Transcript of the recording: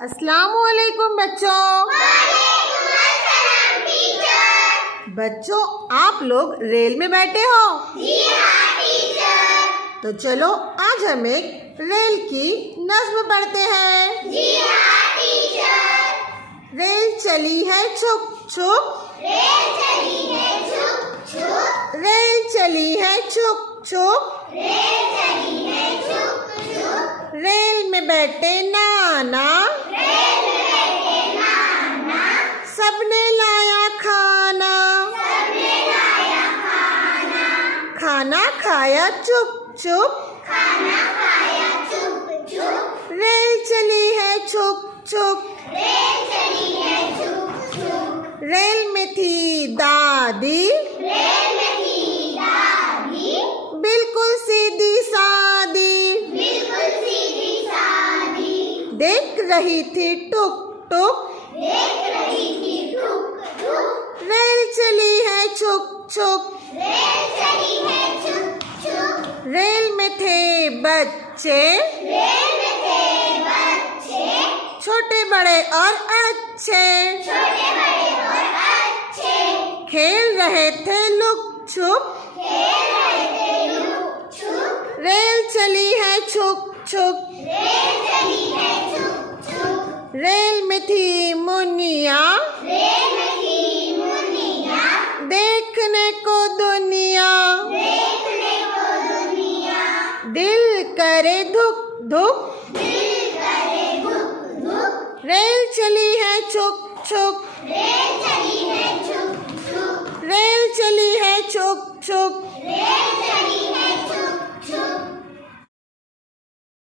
अस्सलामुअलैकुम बच्चों। बच्चों, आप लोग रेल में बैठे हो? जी हाँ टीचर। तो चलो आज हम एक रेल की नज्म पढ़ते हैं। जी हाँ टीचर। रेल चली है छुक छुक, रेल चली है छुक छुक, रेल चली है छुक छुक, रेल चली है छुक छुक, रेल में बैठे नाना, रेल में बैठे नाना, सबने लाया खाना, सबने लाया खाना, खाना खाया चुप चुप, खाना खाया चुप चुप, रेल चली है छुक छुक, रेल चली है छुक छुक, रेल में थी दादी, रेल में थी दादी, बिल्कुल सीधी सादी, बिल्कुल सीधी सादी, देख रही थी टुक टुक, देख रही थी टुक टुक, रेल चली है छुक छुक, रेल चली है छुक छुक, रेल में थे बच्चे, रेल में थे बच्चे, छोटे बड़े और अच्छे, छोटे बड़े और अच्छे, खेल रहे थे लुक छुप, खेल रहे थे लुक छुप, रेल चली है छुक छुक, रेल चली है छुक छुक, रेल में थी मुनिया, रेल में थी मुनिया, देखने को दुनिया, देखने को दुनिया, दिल करे धुक धुक, दिल करे धुक धुक, रेल चली